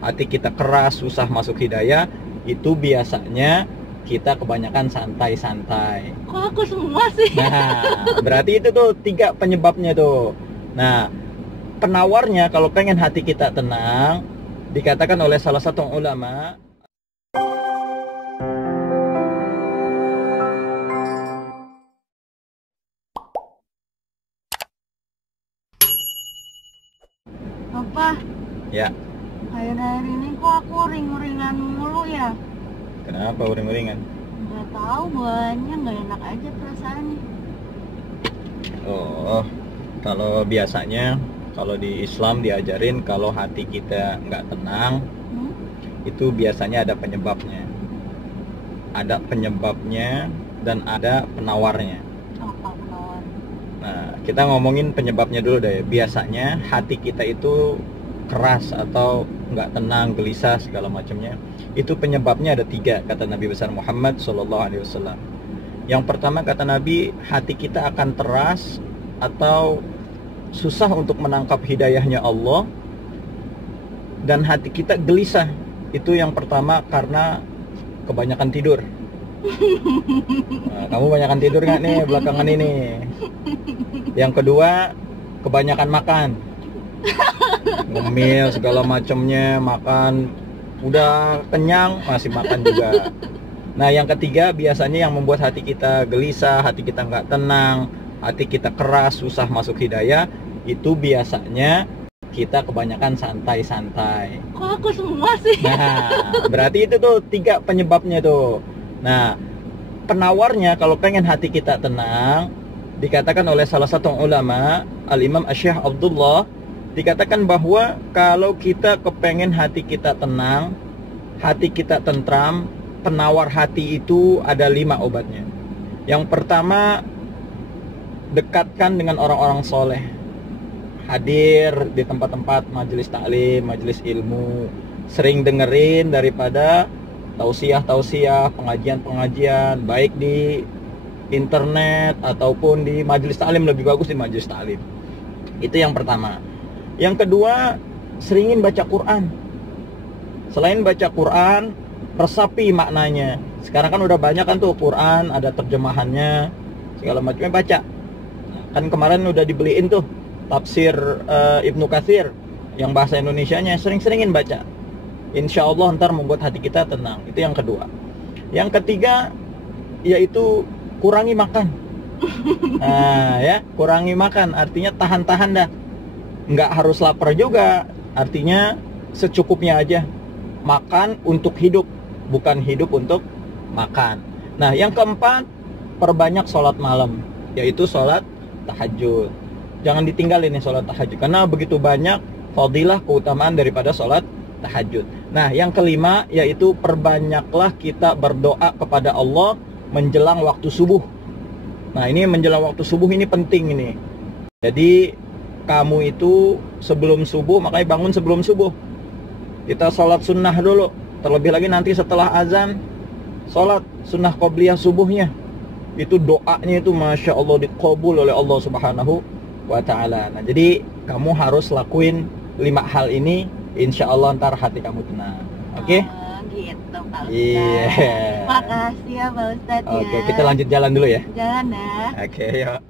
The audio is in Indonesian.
hati kita keras, susah masuk hidayah, itu biasanya kita kebanyakan santai-santai. Kok aku semua sih? Nah, berarti itu tuh 3 penyebabnya tuh. Nah, penawarnya kalau pengen hati kita tenang, dikatakan oleh salah satu ulama, Apa? ya, Akhir-akhir ini kok aku ring-ringan mulu ya? kenapa uring-uringan? Nggak tahu, bawaannya nggak enak aja perasaannya. Oh, kalau biasanya kalau di Islam diajarin kalau hati kita nggak tenang, itu biasanya ada penyebabnya. Ada penyebabnya dan ada penawarnya. Apa penawar? Nah, kita ngomongin penyebabnya dulu deh. Biasanya hati kita itu keras atau nggak tenang, gelisah segala macamnya. Itu penyebabnya ada 3, kata Nabi besar Muhammad SAW. Yang pertama kata Nabi, hati kita akan teras atau susah untuk menangkap hidayahnya Allah, dan hati kita gelisah. Itu yang pertama karena kebanyakan tidur. Nah, kamu banyakan tidur nggak nih belakangan ini? Yang kedua, kebanyakan makan, ngemil segala macamnya, makan udah kenyang masih makan juga. Nah, yang ketiga biasanya yang membuat hati kita gelisah, hati kita nggak tenang, hati kita keras, susah masuk hidayah, itu biasanya kita kebanyakan santai-santai. Kok aku semua sih? Nah, berarti itu tuh 3 penyebabnya tuh. Nah, penawarnya kalau pengen hati kita tenang, dikatakan oleh salah satu ulama, Al-Imam Asy-Syaikh Abdullah, dikatakan bahwa kalau kita kepengen hati kita tenang, hati kita tentram, penawar hati itu ada 5 obatnya. Yang pertama, dekatkan dengan orang-orang soleh. Hadir di tempat-tempat majelis taklim, majelis ilmu, sering dengerin daripada tausiah-tausiah, pengajian-pengajian, baik di internet ataupun di majelis taklim. Lebih bagus di majelis taklim. Itu yang pertama. Yang kedua, seringin baca Quran. Selain baca Quran, resapi maknanya. Sekarang kan udah banyak kan tuh Quran, ada terjemahannya, segala macamnya, baca. Nah, kan kemarin udah dibeliin tuh tafsir Ibnu Katsir yang bahasa Indonesianya, sering-seringin baca. Insya Allah ntar membuat hati kita tenang. Itu yang kedua. Yang ketiga, yaitu kurangi makan. Nah ya, kurangi makan artinya tahan-tahan dah. Nggak harus lapar juga, artinya secukupnya aja. Makan untuk hidup, bukan hidup untuk makan. Nah, yang keempat, perbanyak sholat malam, yaitu sholat tahajud. Jangan ditinggalin nih sholat tahajud, karena begitu banyak fadilah keutamaan daripada sholat tahajud. Nah, yang kelima, yaitu perbanyaklah kita berdoa kepada Allah menjelang waktu subuh. Nah, ini menjelang waktu subuh ini penting ini. Jadi kamu itu sebelum subuh, makanya bangun sebelum subuh. Kita sholat sunnah dulu. Terlebih lagi nanti setelah azan, sholat sunnah qobliyah subuhnya. Itu doanya itu Masya Allah dikabul oleh Allah Subhanahu wa ta'ala. Nah, jadi kamu harus lakuin 5 hal ini, insya Allah ntar hati kamu tenang. Oke? Oh, gitu Pak Ustadz. Iya. Makasih ya Pak Ustadz ya. Oke, kita lanjut jalan dulu ya. Jalan ya. Oke, yuk.